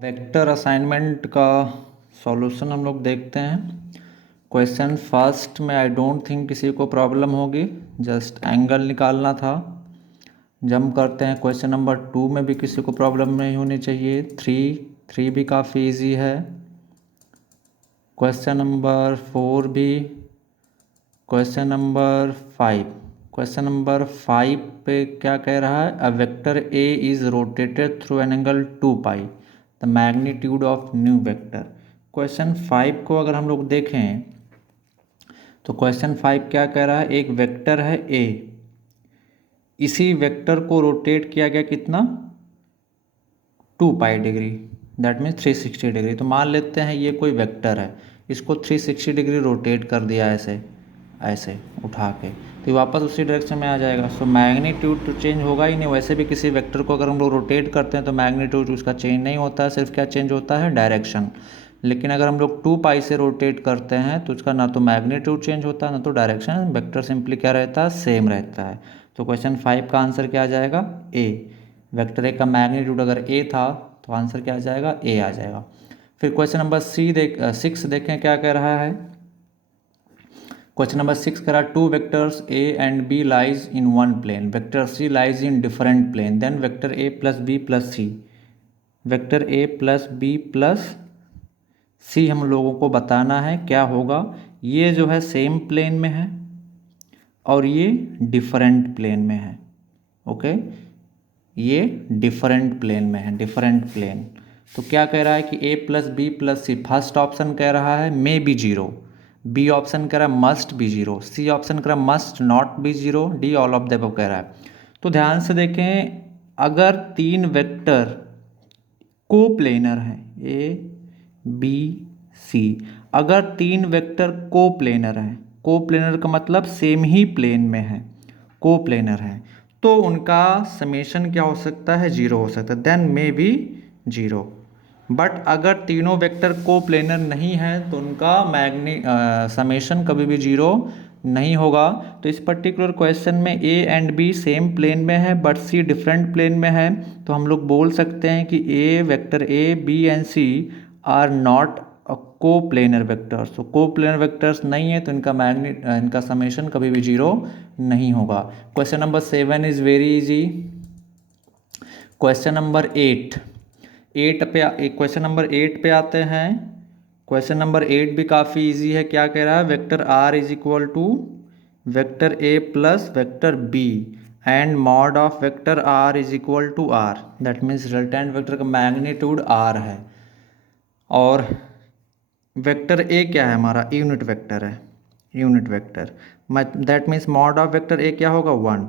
Vector assignment का solution हम लोग देखते हैं। क्वेश्चन फर्स्ट में आई डोंट थिंक किसी को प्रॉब्लम होगी, जस्ट एंगल निकालना था। जंप करते हैं क्वेश्चन नंबर 2 में भी किसी को प्रॉब्लम नहीं होनी चाहिए। थ्री भी काफ़ी इजी है। क्वेश्चन नंबर 4 भी। Question number 5। क्वेश्चन नंबर 5 पे क्या कह रहा है? A vector A is rotated through an angle 2 pi the magnitude of new vector. Question 5 को अगर हम लोग देखें तो क्वेश्चन 5 क्या कह रहा है? एक वेक्टर है ए, इसी वेक्टर को रोटेट किया गया कितना? 2 pi degree, that means 360 degree. तो मान लेते हैं ये कोई वेक्टर है, इसको 360 डिग्री रोटेट कर दिया ऐसे ऐसे उठा के, तो ये वापस उसी डायरेक्शन में आ जाएगा। सो मैग्नीट्यूड तो चेंज होगा ही नहीं। वैसे भी किसी वेक्टर को अगर हम लोग रोटेट करते हैं तो मैग्नीट्यूड उसका चेंज नहीं होता है, सिर्फ क्या चेंज होता है? डायरेक्शन। लेकिन अगर हम लोग 2 पाई से रोटेट करते हैं तो उसका ना तो मैग्नीट्यूड चेंज होता है ना तो डायरेक्शन। वेक्टर सिंपली क्या रहता है? सेम रहता है। तो क्वेश्चन 5 का आंसर क्या आ जाएगा? ए। वेक्टर ए का मैग्नीट्यूड अगर ए था तो आंसर क्या आ जाएगा? ए आ जाएगा। फिर क्वेश्चन नंबर 6 देखें क्या कह रहा है। क्वेश्चन नंबर 6 कह रहा है two vectors A and b lies in one plane, vector c lies in different plane, then vector A plus B plus c. Vector A plus B plus c हम लोगों को बताना है क्या होगा। ये जो है सेम प्लेन में है और ये डिफरेंट प्लेन में है। ओके, ये डिफरेंट प्लेन में है, डिफरेंट प्लेन। तो क्या कह रहा है कि A plus B plus C, first option कह रहा है may be zero, B option कह रहा है must be zero, C option कह रहा है must not be zero, D all of the above कह रहा है। तो ध्यान से देखें, अगर 3 वेक्टर कोप्लेनर हैं ए बी सी, अगर 3 वेक्टर कोप्लेनर हैं, कोप्लेनर का मतलब सेम ही प्लेन में है, कोप्लेनर है, तो उनका समेशन क्या हो सकता है? जीरो हो सकता है, then may be zero. But अगर तीनों वेक्टर कोप्लेनर नहीं है तो उनका समेशन कभी भी जीरो नहीं होगा। तो इस पर्टिकुलर क्वेश्चन में A and B same plane में है बट सी डिफरेंट प्लेन में है, तो हम लोग बोल सकते हैं कि a vector A B and C are not coplanar vectors. तो कोप्लेनर वेक्टर्स नहीं है तो इनका समेशन कभी भी जीरो नहीं होगा। Question number 7 is very easy. Question number 8 question number 8 पे आते हैं। क्वेश्चन नंबर 8 भी काफ़ी इजी है। क्या कह रहा है? Vector R is equal to vector A plus vector B and mod of vector R is equal to R, that means resultant vector का मैग्नीट्यूड आर है और वेक्टर ए क्या है? हमारा यूनिट वेक्टर है, unit vector. That means mod of vector A क्या होगा? 1।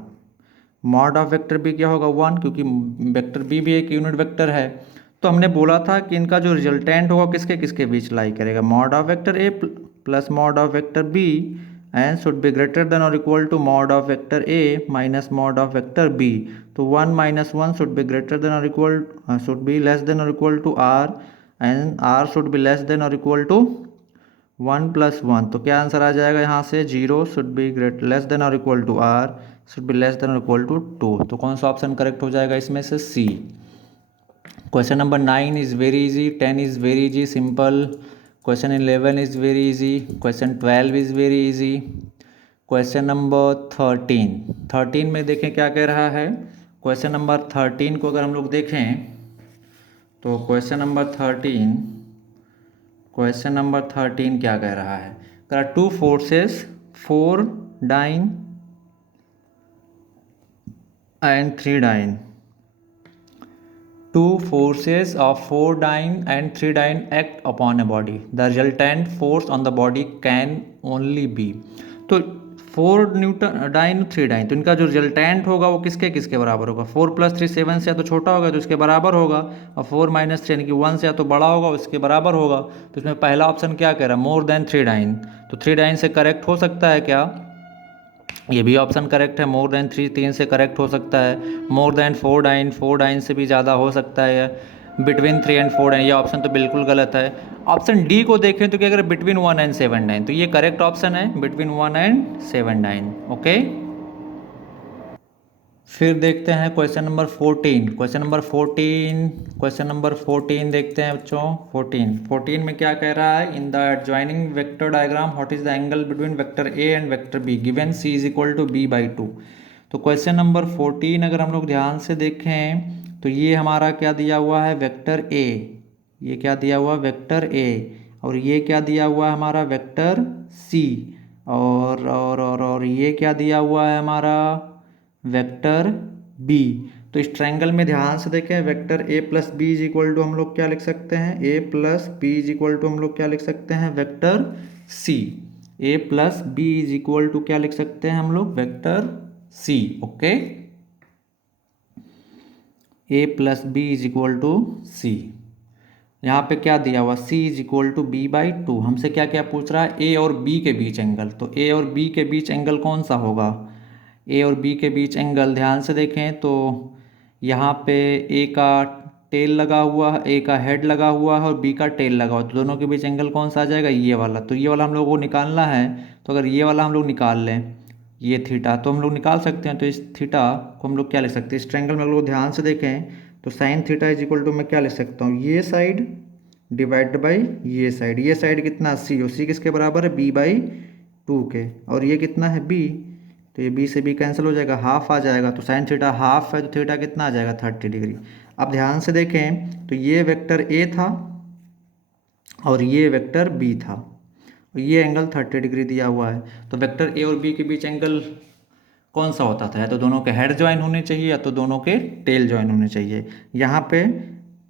Mod of vector B क्या होगा? 1, क्योंकि वेक्टर बी भी एक यूनिट वेक्टर है। तो हमने बोला था कि इनका जो रिजल्टेंट होगा किसके किसके बीच लाई करेगा? Mod of vector A plus mod of vector B and should be greater than और equal to mod of vector a minus mod of vector B. तो 1 minus 1 should be greater than और equal should be less than और equal to r and r should be less than और equal to 1 plus 1। तो क्या answer आ जाएगा यहाँ से? 0 should be great less than और equal to R should be less than और इक्वल टू 2। तो कौन सा ऑप्शन करेक्ट हो जाएगा इसमें से? C. Question number 9 is very easy, 10 is very easy simple, question 11 is very easy, question 12 is very easy. Question number 13 में देखें क्या कह रहा है। क्वेश्चन नंबर 13 को अगर हम लोग देखें तो क्वेश्चन नंबर 13 क्या कह रहा है? कह रहा two forces 4 dyne and 3 dyne, two forces of 4 dyne and 3 dyne act upon a body, the resultant force on the body can only be। तो 4 न्यूटन डाइन 3 डाइन, तो इनका जो रिजल्टेंट होगा वो किसके किसके बराबर होगा? 4 + 3 7 से या तो छोटा होगा तो इसके बराबर होगा, और 4 - 3 यानी कि 1 से या तो बड़ा होगा उसके बराबर होगा। तो इसमें पहला ऑप्शन क्या कह रहा है? More than 3 dyne. तो 3 डाइन से करेक्ट हो सकता है क्या? ये भी ऑप्शन करेक्ट है। मोर देन 3 से करेक्ट हो सकता है। मोर देन 4 डाइन से भी ज़्यादा हो सकता है। बिटवीन 3 एंड 4 डाइन, ये ऑप्शन तो बिल्कुल गलत है। ऑप्शन डी को देखें तो क्या करें? बिटवीन 1 एंड 7 डाइन, तो ये करेक्ट ऑप्शन है, बिटवीन 1 एंड 7 डाइन। ओके, फिर देखते हैं क्वेश्चन नंबर 14। क्वेश्चन नंबर 14 देखते हैं बच्चों। 14 में क्या कह रहा है, in the adjoining vector diagram what is the angle between vector A and vector B given C is equal to B by 2। तो क्वेश्चन नंबर 14 अगर हम लोग ध्यान से देखें तो ये हमारा क्या दिया हुआ है, वेक्टर ए। ये क्या दिया हुआ, वेक्टर ए। और ये क्या दिया हुआ है हमारा, वेक्टर सी। और ये क्या दिया हुआ है हमारा, वेक्टर बी। तो इस ट्रायंगल में ध्यान से देखें, vector A plus B is equal to हम लोग क्या लिख सकते हैं, a plus B is equal to हम लोग क्या लिख सकते हैं, vector c. A plus B is equal to क्या लिख सकते हैं हम लोग, vector c. Okay, a plus B is equal to c. यहाँ पे क्या दिया हुआ, c is equal to B by 2। हमसे क्या क्या पूछ रहा है, a और b के बीच एंगल। तो a और b के बीच एंगल कौन सा होगा, a और b के बीच एंगल ध्यान से देखें तो यहाँ पे a का टेल लगा हुआ है, a का हेड लगा हुआ है और b का टेल लगा हुआ है। तो दोनों के बीच एंगल कौन सा आ जाएगा, ये वाला। तो ये वाला हम लोगों को निकालना है। तो अगर ये वाला हम लोग निकाल लें, ये थीटा, तो हम लोग निकाल सकते हैं। तो इस थीटा को हम लोग क्या लिख सकते हैं, इस ट्रायंगल में हम लोग ध्यान से देखें तो sine theta is equal to मैं क्या लिख सकता हूँ, ये साइड डिवाइड बाई ये साइड। ये साइड कितना, सी। और सी किसके बराबर है, बी बाई 2 के। और ये कितना है, बी। तो ये बी से बी कैंसिल हो जाएगा, हाफ आ जाएगा। तो साइन थीटा हाफ है, तो थीटा कितना आ जाएगा, 30 डिग्री। अब ध्यान से देखें तो ये वेक्टर ए था और ये वेक्टर बी था। और ये एंगल 30 डिग्री दिया हुआ है। तो वेक्टर ए और बी के बीच एंगल कौन सा होता था, या तो दोनों के हेड ज्वाइन होने चाहिए या तो दोनों के टेल ज्वाइन होने चाहिए। यहाँ पे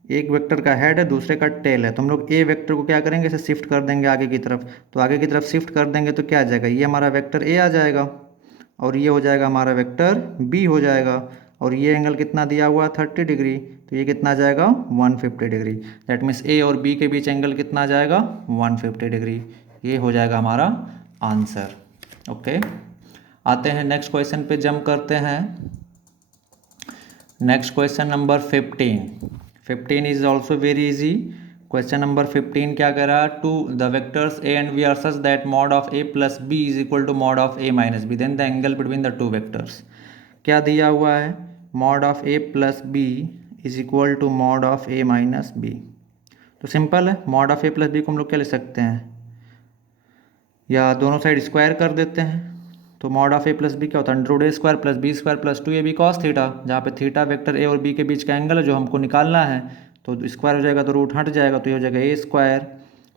एक वेक्टर का हेड है, दूसरे का टेल है। तो हम लोग ए वेक्टर को क्या करेंगे, इसे शिफ्ट कर देंगे आगे की तरफ। तो आगे की तरफ शिफ्ट कर देंगे तो क्या आ जाएगा, ये हमारा वेक्टर ए आ जाएगा और ये हो जाएगा हमारा वेक्टर बी हो जाएगा। और ये एंगल कितना दिया हुआ, 30 डिग्री। तो ये कितना आ जाएगा, 150 डिग्री। दैट मीन्स ए और बी के बीच एंगल कितना आ जाएगा, 150 डिग्री। ये हो जाएगा हमारा आंसर। ओके, आते हैं नेक्स्ट क्वेश्चन पे, जंप करते हैं। Next question number 15 is also very easy. Question number 15 क्या कह रहा है, two the vectors A and B are such that mod of A plus B is equal to mod of A minus B, then the angle between the two vectors. क्या दिया हुआ है, mod of A plus B is equal to mod of A minus B. तो simple है, mod of A plus B को हम लोग क्या ले सकते हैं, या दोनों साइड स्क्वायर कर देते हैं। तो mod of A plus b क्या होता है, अंडर रूट ए square plus B square plus 2ab cos theta, जहाँ पे थीटा वेक्टर ए और बी के बीच का एंगल है जो हमको निकालना है। तो स्क्वायर हो जाएगा तो रूट हट जाएगा, तो ये हो जाएगा a square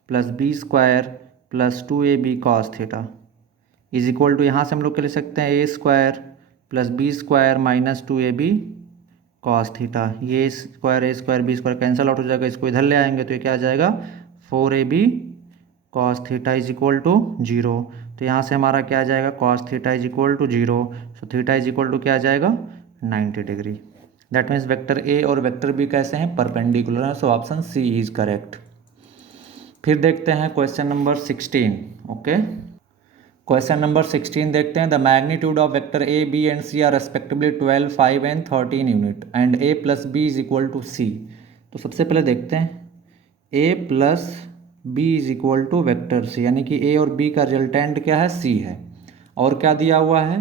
plus B square plus 2ab cos theta is equal to, यहाँ से हम लोग क्या ले सकते हैं, a square plus B square minus 2ab cos theta. ये square b square cancel out हो जाएगा, इसको इधर ले आएंगे तो ये क्या आ जाएगा, 4ab cos theta is equal to 0। तो यहाँ से हमारा क्या आ जाएगा, cos theta is equal to 0। So theta is equal to क्या आ जाएगा, 90 degree. That means vector A और वेक्टर बी कैसे हैं, परपेंडिकुलर हैं। So option C is correct. फिर देखते हैं question number 16। Okay, question number 16 देखते हैं। The magnitude of vector A B and C R respectively 12, 5 and 13 unit and a plus B is equal to c. तो सबसे पहले देखते हैं, a plus B is equal to vector c, यानी कि ए और बी का रिजल्टेंट क्या है, सी है। और क्या दिया हुआ है,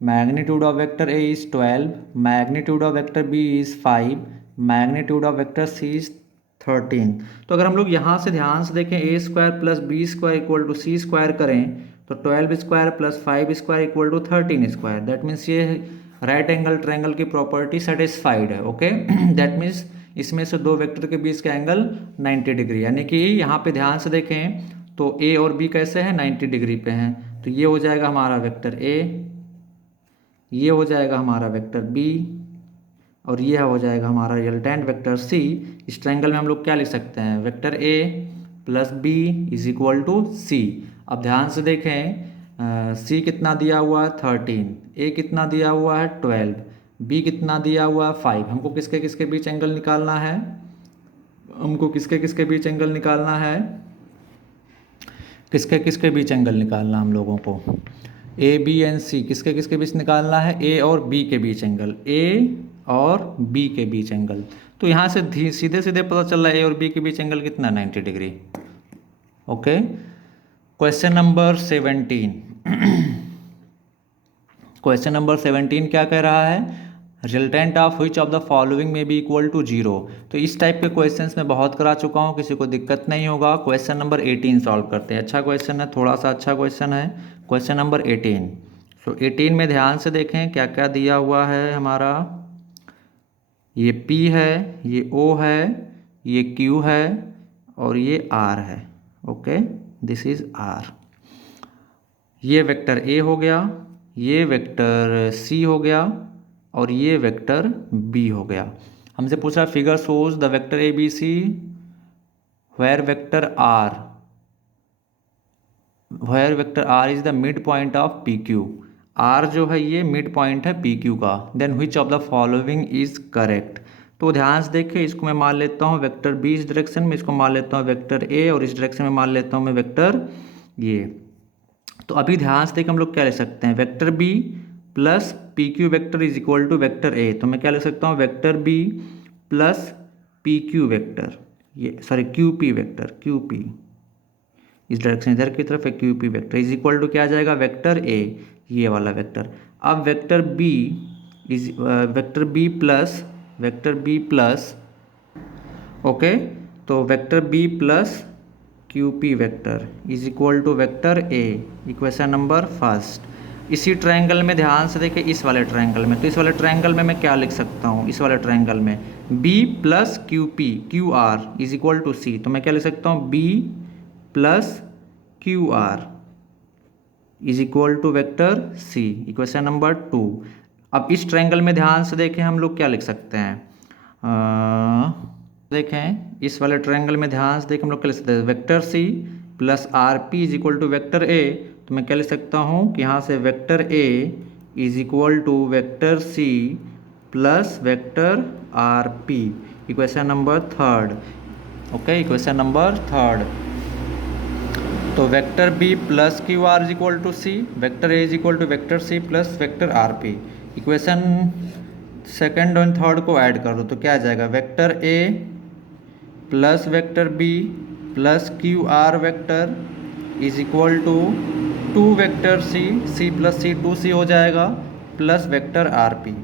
magnitude of vector A is 12, magnitude of vector B is 5, magnitude of vector C is 13। तो अगर हम लोग यहाँ से ध्यान से देखें, a square plus B square equal to c square करें तो 12 square plus 5 square equal to 13 square. That means ये राइट एंगल ट्रायंगल की प्रॉपर्टी सेटिस्फाइड है। ओके, दैट मीन्स इसमें से दो वेक्टर के बीच का एंगल 90 डिग्री, यानी कि यहाँ पे ध्यान से देखें तो ए और बी कैसे हैं, 90 डिग्री पे हैं। तो ये हो जाएगा हमारा वेक्टर ए, ये हो जाएगा हमारा वेक्टर बी और ये हो जाएगा हमारा रिजल्टेंट वेक्टर सी। इस ट्रायंगल में हम लोग क्या लिख सकते हैं, vector A plus B is equal to c. अब ध्यान से देखें, सी कितना दिया हुआ है, 13, ए कितना दिया हुआ है, 12, बी कितना दिया हुआ है, 5। हमको किसके किसके बीच एंगल निकालना है, हमको किसके किसके बीच एंगल निकालना है, किसके किसके बीच एंगल निकालना हम लोगों को, ए बी एंड सी किसके किसके बीच निकालना है, ए और बी के बीच एंगल, ए और बी के बीच एंगल। तो यहाँ से सीधे सीधे पता चल रहा है ए और बी के बीच एंगल कितना, 90 degree. Okay, question number 17। Question number 17 क्या कह रहा है, resultant of which of the following में बी इक्वल टू 0। तो इस टाइप के क्वेश्चंस मैं बहुत करा चुका हूँ, किसी को दिक्कत नहीं होगा। क्वेश्चन नंबर 18 सॉल्व करते हैं। अच्छा क्वेश्चन है, थोड़ा सा अच्छा क्वेश्चन है। Question number 18। सो 18 में ध्यान से देखें क्या क्या दिया हुआ है हमारा। ये P है, ये O है, ये Q है और ये R है। Okay, this is R। ये वेक्टर A हो गया, ये वेक्टर C हो गया और ये वेक्टर B हो गया। हमसे पूछा figure shows the vector ABC where vector R is the mid point of PQ। R जो है ये मिड पॉइंट है PQ का। Then which of the following is correct. तो ध्यान से देखिए, इसको मैं मान लेता हूँ वेक्टर B इस डायरेक्शन में, इसको मान लेता हूँ वेक्टर A और इस डायरेक्शन में मान लेता हूँ मैं वेक्टर ये। तो अभी ध्यान से देखिए हम लोग क्या ले सकते हैं, vector B plus PQ vector is equal to vector A। तो मैं क्या ले सकता हूँ, vector B plus PQ vector, ये सॉरी QP वेक्टर, QP इस डायरेक्शन इधर की तरफ है, QP vector is equal to क्या आ जाएगा, वेक्टर A, ये वाला वेक्टर। अब vector B is vector B plus okay, तो vector B plus QP vector is equal to vector A, equation number first. इसी ट्रायंगल में ध्यान से देखिए, इस वाले ट्रायंगल में, तो इस वाले ट्रायंगल में मैं क्या लिख सकता हूँ, इस वाले ट्रायंगल में B plus QR is equal to C। तो मैं क्या लिख सकता हूँ, B plus QR is equal to vector C, equation number 2। अब इस ट्रायंगल में ध्यान से देखें हम लोग क्या लिख सकते हैं, देखें इस वाले ट्रायंगल में ध्यान से देखें हम लोग क्या लिख सकते हैं, vector C plus RP is equal to vector A। तो मैं क्या लिख सकता हूँ कि यहाँ से vector A is equal to vector C plus vector RP, equation number 3। Okay, equation number 3। तो vector B plus QR is equal to C, vector A is equal to vector C plus vector RP। Equation second और third को add कर दो तो क्या आ जाएगा, vector A plus vector B plus QR vector is equal to 2 vector C plus C 2C हो जाएगा प्लस वेक्टर RP।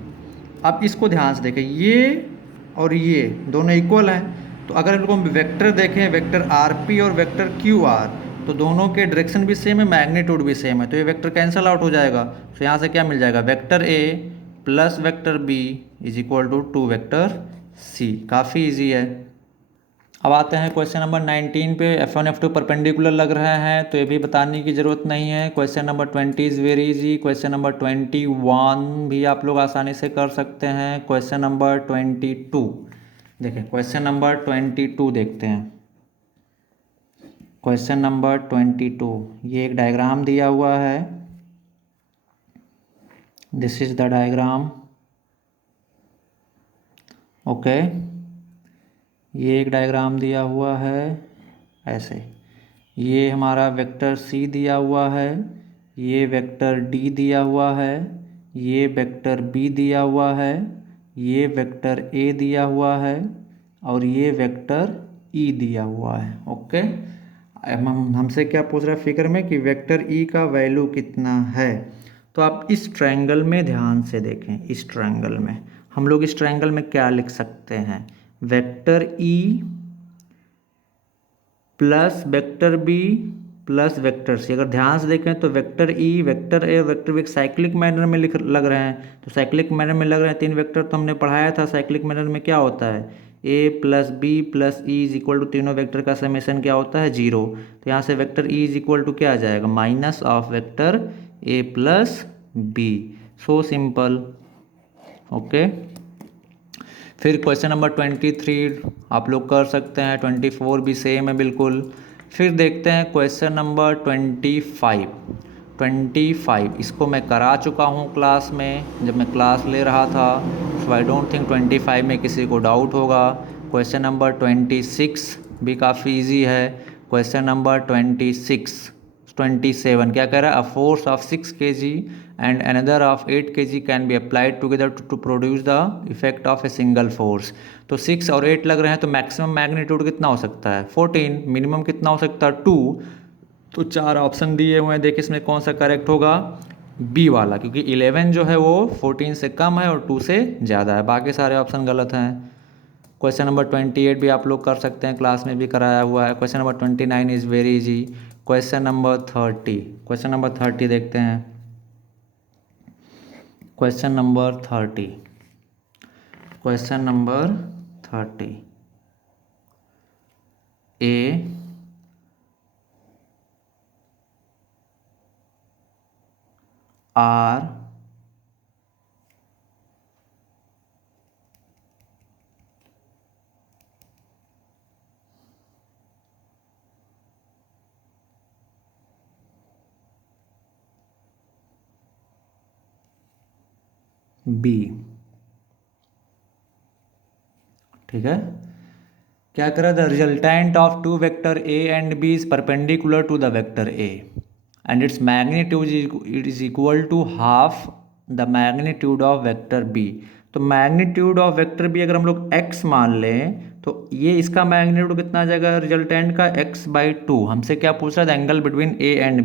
अब इसको ध्यान से देखें, ये और ये दोनों इक्वल हैं, तो अगर हम वेक्टर देखें वेक्टर RP और वेक्टर QR, तो दोनों के डायरेक्शन भी सेम है, मैग्नीट्यूड भी सेम है, तो ये वेक्टर कैंसिल आउट हो जाएगा। तो यहाँ से क्या मिल जाएगा, vector A plus vector B is equal to 2 vector C। काफ़ी इजी है। अब आते हैं क्वेश्चन नंबर 19 पे। F1 F2 परपेंडिकुलर लग रहे हैं तो ये भी बताने की ज़रूरत नहीं है। Question number 20 is very easy. Question number 21 भी आप लोग आसानी से कर सकते हैं। क्वेश्चन नंबर 22 देखें, क्वेश्चन नंबर 22 देखते हैं। क्वेश्चन नंबर 22, ये एक डायग्राम दिया हुआ है, this is the diagram. Okay, ये एक डायग्राम दिया हुआ है ऐसे, ये हमारा वेक्टर C दिया हुआ है, ये वेक्टर D दिया हुआ है, ये वेक्टर B दिया हुआ है, ये वेक्टर A दिया हुआ है और ये वेक्टर E दिया हुआ है। ओके, हमसे क्या पूछ रहा है फिगर में कि वेक्टर E का वैल्यू कितना है। तो आप इस ट्रायंगल में ध्यान से देखें, इस ट्रायंगल में हम लोग इस ट्रायंगल में क्या लिख सकते हैं, vector E plus vector B plus vector C। अगर ध्यान से देखें तो vector E, vector A, vector B एक साइक्लिक मैनर में लग रहे हैं। तो साइक्लिक मैनर में लग रहे हैं, 3 वेक्टर तो हमने पढ़ाया था। साइक्लिक मैनर में क्या होता है, A plus B plus E is equal to तीनों वेक्टर का समेशन क्या होता है, 0। तो यहाँ से vector E is equal to क्या आ जाएगा, minus of vector A plus B। So simple. Okay, फिर क्वेश्चन नंबर 23 आप लोग कर सकते हैं, 24 भी सेम है बिल्कुल। फिर देखते हैं क्वेश्चन नंबर 25 इसको मैं करा चुका हूँ क्लास में, जब मैं क्लास ले रहा था। सो आई डोंट थिंक 25 में किसी को डाउट होगा। क्वेश्चन नंबर 26 भी काफ़ी इजी है। क्वेश्चन नंबर 27 क्या कह रहा है, a force of 6 kg and another of 8 kg can be applied together to produce the effect of a single force. तो 6 और 8 लग रहे हैं, तो मैक्सिमम मैग्नीट्यूड कितना हो सकता है, 14। मिनिमम कितना हो सकता है, 2। तो 4 ऑप्शन दिए हुए हैं, देखिए इसमें कौन सा करेक्ट होगा। बी वाला, क्योंकि 11 जो है वो 14 से कम है और 2 से ज़्यादा है, बाकी सारे ऑप्शन गलत हैं। क्वेश्चन नंबर 28 भी आप लोग कर सकते हैं, क्लास में भी कराया हुआ है। Question number 29 is very easy. Question number 30 देखते हैं। Question number 30 A R B, ठीक है। क्या करा, the resultant of two vector A and B is perpendicular to the vector A and its magnitude it is equal to half the magnitude of vector B. तो magnitude of vector B अगर हम लोग x मान लें तो ये इसका magnitude कितना आ जाएगा रिजल्टेंट का, x/2। हमसे क्या पूछ रहा है, the angle between A and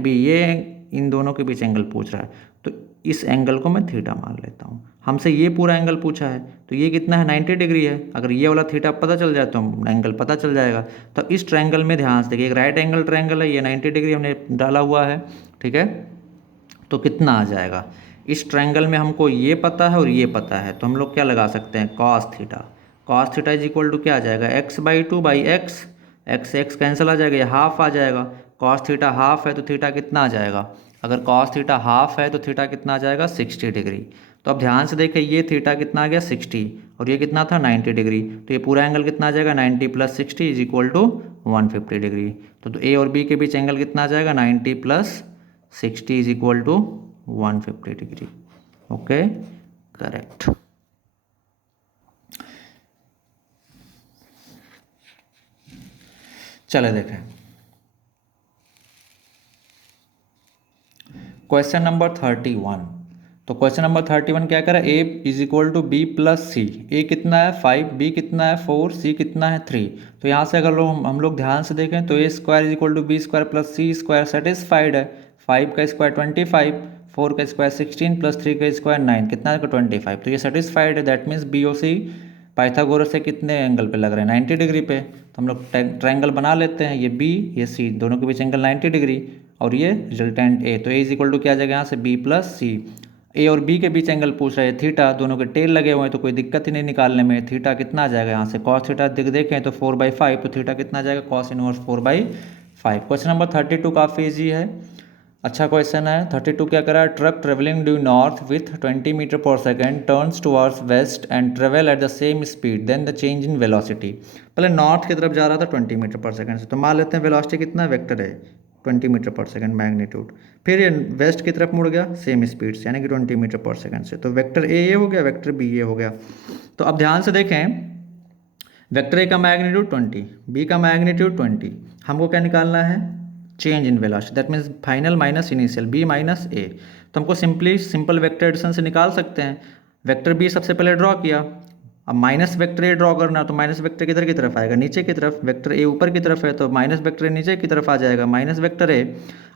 B, ये इन दोनों के बीच एंगल पूछ रहा है। तो इस एंगल को मैं थीटा मान लेता हूँ। हमसे ये पूरा एंगल पूछा है, तो ये कितना है, 90 डिग्री है। अगर ये वाला थीटा पता चल जाए तो एंगल पता चल जाएगा। तो इस ट्रायंगल में ध्यान से देखिए, एक राइट एंगल ट्रायंगल है, ये 90 डिग्री हमने डाला हुआ है, ठीक है। तो कितना आ जाएगा, इस ट्रायंगल में हमको ये पता है और ये पता है, तो हम लोग क्या लगा सकते हैं, cos theta is equal to क्या आ जाएगा, x/2/x, x कैंसिल आ जाएगा, ये हाफ आ जाएगा। कॉस थीटा हाफ है तो थीटा कितना आ जाएगा, अगर कॉस थीटा हाफ है तो थीटा कितना आ जाएगा, 60 डिग्री। तो अब ध्यान से देखें, ये थीटा कितना आ गया 60 और ये कितना था 90 डिग्री, तो ये पूरा एंगल कितना आ जाएगा 90 + 60 इज इक्वल टू 150 डिग्री। तो ए और बी के बीच एंगल कितना आ जाएगा 90 + 60 is equal to 150 degree. Okay, correct. चले देखें क्वेश्चन नंबर 31। तो क्वेश्चन नंबर 31 क्या करा, a is equal to b plus c. A कितना है 5, बी कितना है 4, सी कितना है 3। तो यहाँ से अगर हम लोग ध्यान से देखें तो a square is equal to b square plus c square satisfied है। 5 का स्क्वायर 25, 4 का स्क्वायर 16 प्लस 3 का स्क्वायर 9, कितना है 25। तो ये सेटिस्फाइड है, that means B O C Pythagoras से कितने एंगल पे लग रहे हैं, 90 डिग्री पे। तो हम लोग ट्रायंगल बना लेते हैं, ये बी ये सी, दोनों के बीच एंगल 90 डिग्री और ये रिजल्टेंट ए। तो ए इज इक्वल टू क्या आ जाएगा यहाँ से, बी प्लस सी। ए और बी के बीच एंगल पूछ रहे हैं थीटा, दोनों के टेल लगे हुए हैं तो कोई दिक्कत ही नहीं निकालने में। थीटा कितना आ जाएगा यहाँ से, कॉस थीटा देखें तो 4/5, तो थीटा कितना आ जाएगा, कॉस इनवर्स 4/5। क्वेश्चन नंबर 32 काफ़ी ईजी है, अच्छा क्वेश्चन है। 32 क्या करा, truck travelling due north with 20 metre per second turns towards west and travel at the same speed, then the change in velocity. पहले नॉर्थ की तरफ जा रहा था 20 मीटर पर सेकेंड से, तो मान लेते हैं वेलोसिटी कितना है, वेक्टर है 20 मीटर पर सेकेंड मैग्नीट्यूड। फिर ये वेस्ट की तरफ मुड़ गया सेम स्पीड से, यानी कि 20 मीटर पर सेकेंड से। तो वेक्टर ए ये हो गया, वेक्टर बी ये हो गया। तो अब ध्यान से देखें, वेक्टर ए का मैग्नीट्यूड 20, बी का मैग्नीट्यूड 20, हमको क्या निकालना है, change in velocity, that means final minus initial, b minus a. तो हमको सिंपल वेक्टर एडिशन से निकाल सकते हैं। वेक्टर बी सबसे पहले ड्रॉ किया, अब माइनस वेक्टर ए ड्रॉ करना, तो माइनस वेक्टर किधर की तरफ आएगा, नीचे की तरफ। वेक्टर ए ऊपर की तरफ है तो माइनस वेक्टर ए नीचे की तरफ आ जाएगा, माइनस वेक्टर ए।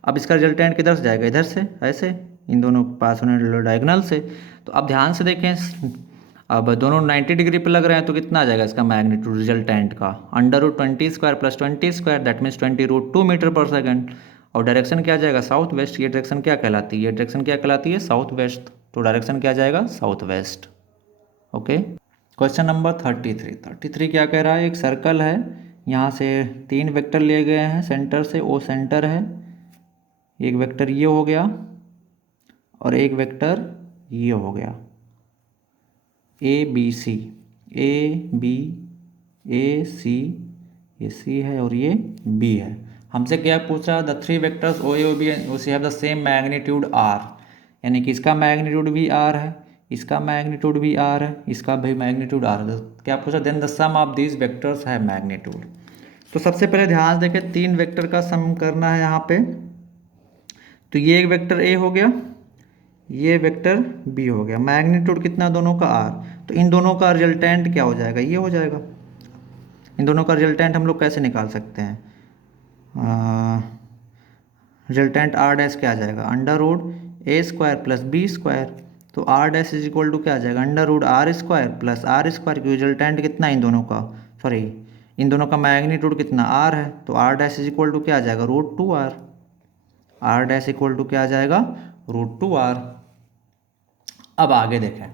अब इसका रिजल्टेंट किधर से जाएगा, इधर से, ऐसे इन दोनों पास होने डायगोनल से। तो अब ध्यान से देखें, अब दोनों 90 डिग्री पे लग रहे हैं तो कितना आ जाएगा इसका मैग्नीट्यूड रिजल्टेंट का, √20² + 20², that means 20√2 metre per second. और डायरेक्शन क्या जाएगा, साउथ वेस्ट। ये डायरेक्शन क्या कहलाती है, ये डायरेक्शन क्या कहलाती है, साउथ वेस्ट। तो डायरेक्शन क्या जाएगा, south west. Okay, question number 33 क्या कह रहा है, एक सर्कल है, यहाँ से 3 वेक्टर लिए गए हैं, सेंटर से ओ सेंटर है, एक वेक्टर ये हो गया और एक वेक्टर ये हो गया, ABC, AC, ये C है और ये B है। हमसे क्या पूछा, the 3 vectors O A B have the same magnitude R, यानी कि इसका मैग्नीट्यूड भी R है, इसका मैग्नीट्यूड भी R है, इसका भी मैग्नीट्यूड R है। क्या पूछा, then the sum of these vectors है मैग्नीट्यूड। तो सबसे पहले ध्यान देखें, 3 वेक्टर का सम करना है यहाँ पे। तो ये एक वेक्टर A हो गया, ये वेक्टर बी हो गया, मैग्नीट्यूड कितना दोनों का आर। तो इन दोनों का रिजल्टेंट क्या हो जाएगा, ये हो जाएगा। इन दोनों का रिजल्टेंट हम लोग कैसे निकाल सकते हैं, रिजल्टेंट आर डैश क्या आ जाएगा, अंडर रूट ए स्क्वायर प्लस बी स्क्वायर। तो R dash is equal to क्या आ जाएगा, under root R square plus R square, क्योंकि रिजल्टेंट कितना है इन दोनों का, सॉरी इन दोनों का मैग्नीट्यूड कितना आर है, तो R dash is equal to क्या आ जाएगा, root two R. R dash equal to क्या आ जाएगा, रूट टू आर। अब आगे देखें,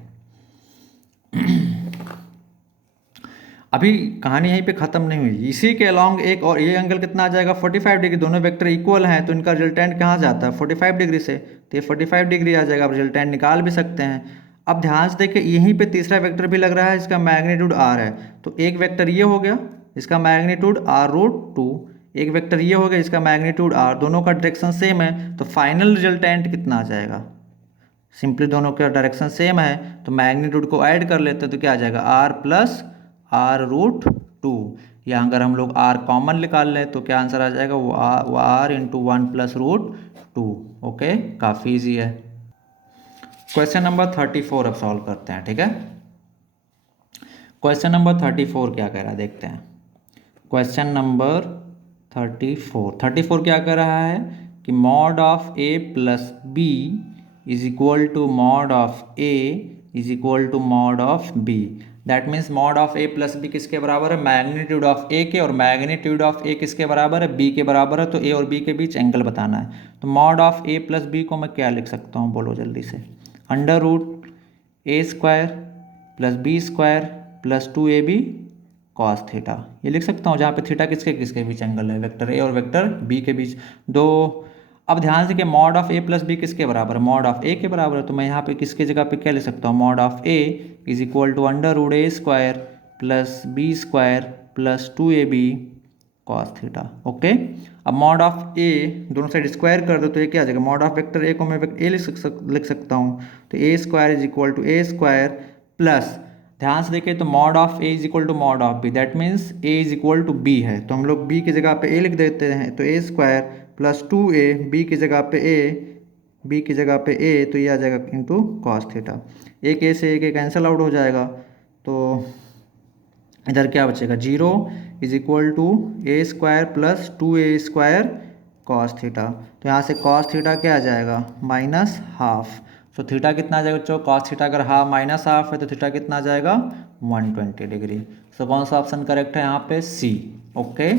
अभी कहानी यहीं पे ख़त्म नहीं हुई, इसी के अलॉन्ग एक और ये एंगल कितना आ जाएगा 45 डिग्री, दोनों वेक्टर इक्वल हैं तो इनका रिजल्टेंट कहाँ जाता है 45 डिग्री से, तो ये 45 डिग्री आ जाएगा, आप रिजल्टेंट निकाल भी सकते हैं। अब ध्यान से देखिए यहीं पे तीसरा वेक्टर भी लग रहा है, इसका मैग्नीट्यूड आर है, तो एक वेक्टर ये हो गया, इसका मैग्नीट्यूड आर रूट टू, एक वेक्टर ये हो गया, इसका मैग्नीट्यूड आर, दोनों का डायरेक्शन सेम है, तो फाइनल रिजल्टेंट कितना आ जाएगा, सिंपली दोनों का डायरेक्शन सेम है तो मैग्नीट्यूड को ऐड कर लेते हैं तो क्या आ जाएगा R plus R root two, या अगर हम लोग आर कॉमन निकाल लें तो क्या आंसर आ जाएगा, वो R into one plus root two. Okay, काफ़ी इजी है। क्वेश्चन नंबर 34 अब सॉल्व करते हैं, ठीक है। क्वेश्चन नंबर 34 क्या कह रहा है देखते हैं। क्वेश्चन नंबर 34 क्या कह रहा है कि mod of A plus B is equal to mod of A is equal to mod of B. That means mod of A plus B किसके बराबर है, मैग्नीट्यूड ऑफ ए के, और मैग्नीट्यूड ऑफ ए किसके बराबर है, बी के बराबर है, तो ए और बी के बीच एंगल बताना है। तो mod of A plus B को मैं क्या लिख सकता हूँ, बोलो जल्दी से, under root A square plus B square plus two A B cos theta, ये लिख सकता हूँ, जहाँ पे थीटा किसके किसके बीच एंगल है, वेक्टर ए और वेक्टर बी के बीच दो। अब ध्यान से कि mod of A plus B किसके बराबर है, मॉड ऑफ ए के बराबर है, तो मैं यहाँ पे किसके जगह पे क्या लिख सकता हूँ, mod of A is equal to under root A square plus B square plus two A B cos theta. Okay, अब मॉड ऑफ ए दोनों साइड स्क्वायर कर दो तो ये क्या आ जाएगा, मॉड ऑफ वेक्टर ए को मैं ए लिख सकता हूँ, तो a square is equal to A square plus, ध्यान से देखिए तो mod of A is equal to mod of B, that means a is equal to b है, तो हम लोग बी की जगह पे ए लिख देते हैं, तो a square plus two A, B की जगह पे ए, बी की जगह पे ए, तो ये आ जाएगा इंटू कॉस थीटा। एक ए से एक कैंसिल आउट हो जाएगा, तो इधर क्या बचेगा, zero is equal to A square plus two A square cos theta, तो यहाँ से कॉस थीटा क्या आ जाएगा, माइनस हाफ। तो थीटा कितना आ जाएगा बच्चों, कॉस थीटा अगर हाफ माइनस हाफ है तो थीटा कितना आ जाएगा 120 डिग्री। सो कौन सा ऑप्शन करेक्ट है यहाँ पे, c. Okay,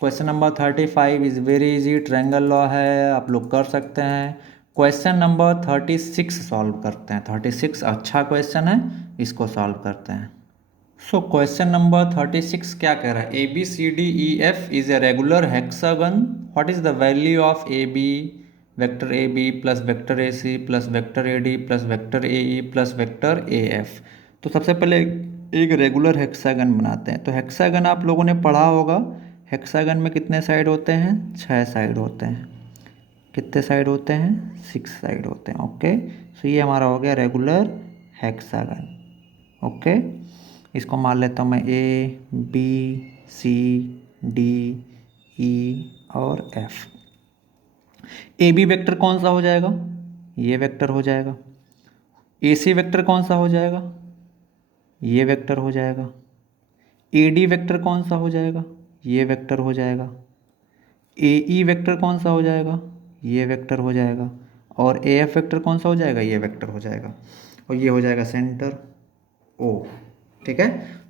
question number 35 is very easy, triangle law है, आप लोग कर सकते हैं। क्वेश्चन नंबर 36 सॉल्व करते हैं। 36 अच्छा क्वेश्चन है, इसको सॉल्व करते हैं। सो क्वेश्चन नंबर 36 क्या कह रहा है, A B C D E F is a regular hexagon, what is the value of A B vector A B plus vector A C plus vector A D plus vector A E plus vector A F. तो सबसे पहले एक regular hexagon बनाते हैं। तो hexagon आप लोगों ने पढ़ा होगा, हेक्सागन में कितने साइड होते हैं, 6 साइड होते हैं। कितने साइड होते हैं, 6 साइड होते हैं। ओके, सो ये हमारा हो गया रेगुलर हेक्सागन। ओके, इसको मान लेता हूँ मैं ए बी सी डी ई और एफ। ए बी वेक्टर कौन सा हो जाएगा, ये वेक्टर हो जाएगा। ए सी वेक्टर कौन सा हो जाएगा, ये वेक्टर हो जाएगा। ए डी वेक्टर कौन सा हो जाएगा, ये वेक्टर हो जाएगा। ए ई वेक्टर कौन सा हो जाएगा, ये वेक्टर हो जाएगा। और ए एफ वेक्टर कौन सा हो जाएगा, ये वेक्टर हो जाएगा। और ये हो जाएगा सेंटर ओ। ठीक है,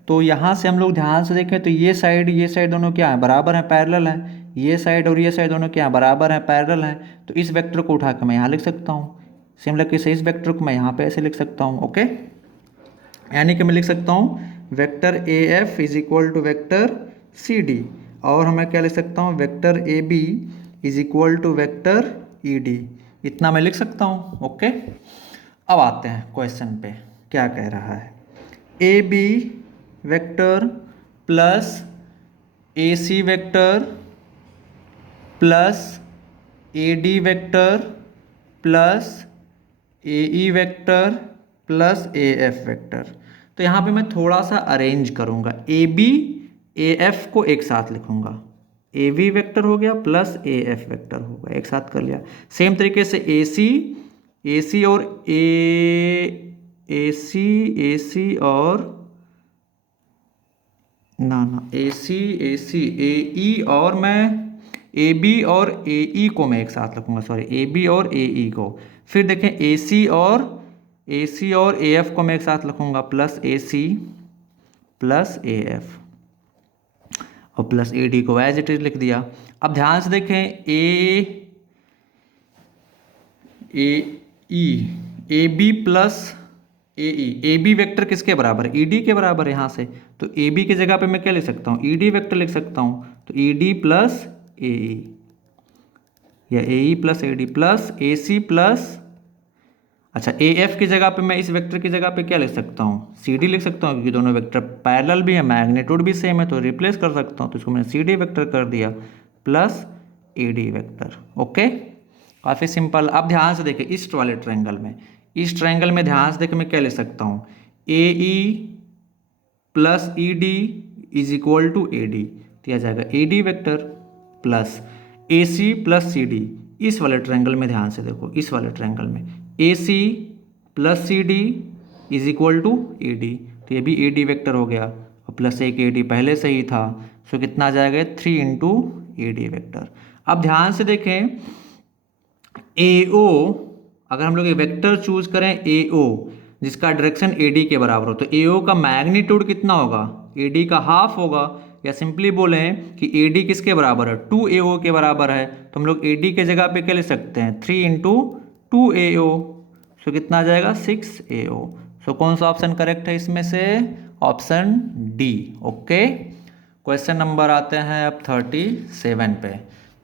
तो यहाँ से हम लोग ध्यान से देखें तो ये साइड दोनों क्या है, बराबर हैं, पैरेलल हैं। ये साइड और ये साइड दोनों क्या है, बराबर हैं, पैरेलल हैं। तो इस वेक्टर को उठा के मैं यहाँ लिख सकता हूँ, सिमिलर केस इस वेक्टर को मैं यहाँ पे ऐसे लिख सकता हूँ। ओके, यानी कि मैं लिख सकता हूँ vector A F is equal to vector C D, और मैं क्या लिख सकता हूँ, vector A B is equal to vector E D, इतना मैं लिख सकता हूँ। ओके, अब आते हैं क्वेश्चन पे, क्या कह रहा है, A B vector plus A C vector plus A D vector plus A E vector plus A F vector. तो यहाँ पे मैं थोड़ा सा अरेंज करूँगा, ए बी ए एफ को एक साथ लिखूँगा, ए बी वेक्टर हो गया प्लस ए एफ वेक्टर होगा, एक साथ कर लिया। सेम तरीके से ए सी और ए सी और ए सी ए ई, और मैं ए बी और ए ई को मैं एक साथ रखूँगा, सॉरी ए बी और ए ई को। फिर देखें ए सी और ए एफ को मैं एक साथ रखूँगा, plus A C plus A F और प्लस ए डी को एज इट इज लिख दिया। अब ध्यान से देखें A B plus A E, A B vector किसके बराबर है, ई डी के बराबर है यहाँ से। तो ए बी की जगह पे मैं क्या लिख सकता हूँ, ई डी वैक्टर लिख सकता हूँ। तो ई डी प्लस ए ई या a E plus A D plus A C plus, अच्छा ए एफ की जगह पे मैं इस वेक्टर की जगह पे क्या लिख सकता हूँ, सी डी लिख सकता हूँ, क्योंकि दोनों वेक्टर पैरेलल भी है, मैग्नीट्यूड भी सेम है, तो रिप्लेस कर सकता हूँ। तो इसको मैंने सी डी वैक्टर कर दिया प्लस ए डी वैक्टर। ओके, काफ़ी सिंपल। अब ध्यान से देखिए ईस्ट वाले ट्रायंगल में, इस ट्रायंगल में ध्यान से देखिए मैं क्या लिख सकता हूँ, a E plus e d is equal to a d, दिया जाएगा a d vector plus A C plus c d. इस वाले ट्रायंगल में ध्यान से देखो, इस वाले ट्रायंगल में a C plus c d is equal to a d, तो ये भी ए डी वैक्टर हो गया और प्लस एक ए डी पहले से ही था, सो कितना आ जाएगा 3 इंटू ए डी वैक्टर। अब ध्यान से देखें ए ओ, अगर हम लोग ये वेक्टर चूज करें ए ओ जिसका डायरेक्शन ए डी के बराबर हो, तो ए ओ का मैग्नीट्यूड कितना होगा, ए डी का हाफ होगा, या सिंपली बोलें कि ए डी किसके बराबर है, 2 ए ओ के बराबर है। तो हम लोग ए डी के जगह पे क्या ले सकते हैं, 3 इंटू 2 ए ओ, सो कितना आ जाएगा 6 ए ओ। सो कौन सा ऑप्शन करेक्ट है इसमें से, option D. Okay, question number आते हैं अब 37 पे।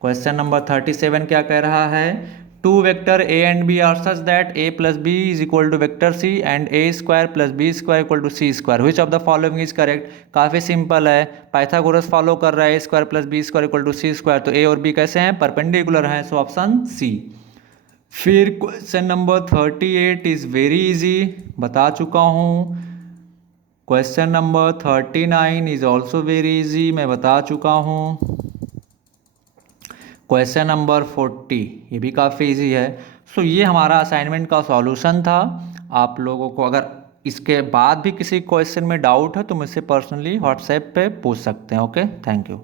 क्वेश्चन नंबर 37 क्या कह रहा है, two vector A and B are such that a plus B is equal to vector c and a square plus B square equal to c square, which of the following is correct. काफ़ी simple है, Pythagoras follow कर रहा है, a square plus B square equal to c square, तो a और B कैसे हैं, perpendicular हैं, सो ऑप्शन सी। फिर question number 38 is very easy, बता चुका हूँ। Question number 39 is also very easy, मैं बता चुका हूँ। क्वेश्चन नंबर 40 ये भी काफ़ी इजी है। सो ये हमारा असाइनमेंट का सॉल्यूशन था। आप लोगों को अगर इसके बाद भी किसी क्वेश्चन में डाउट है तो मुझसे पर्सनली व्हाट्सएप पे पूछ सकते हैं। Okay, thank you.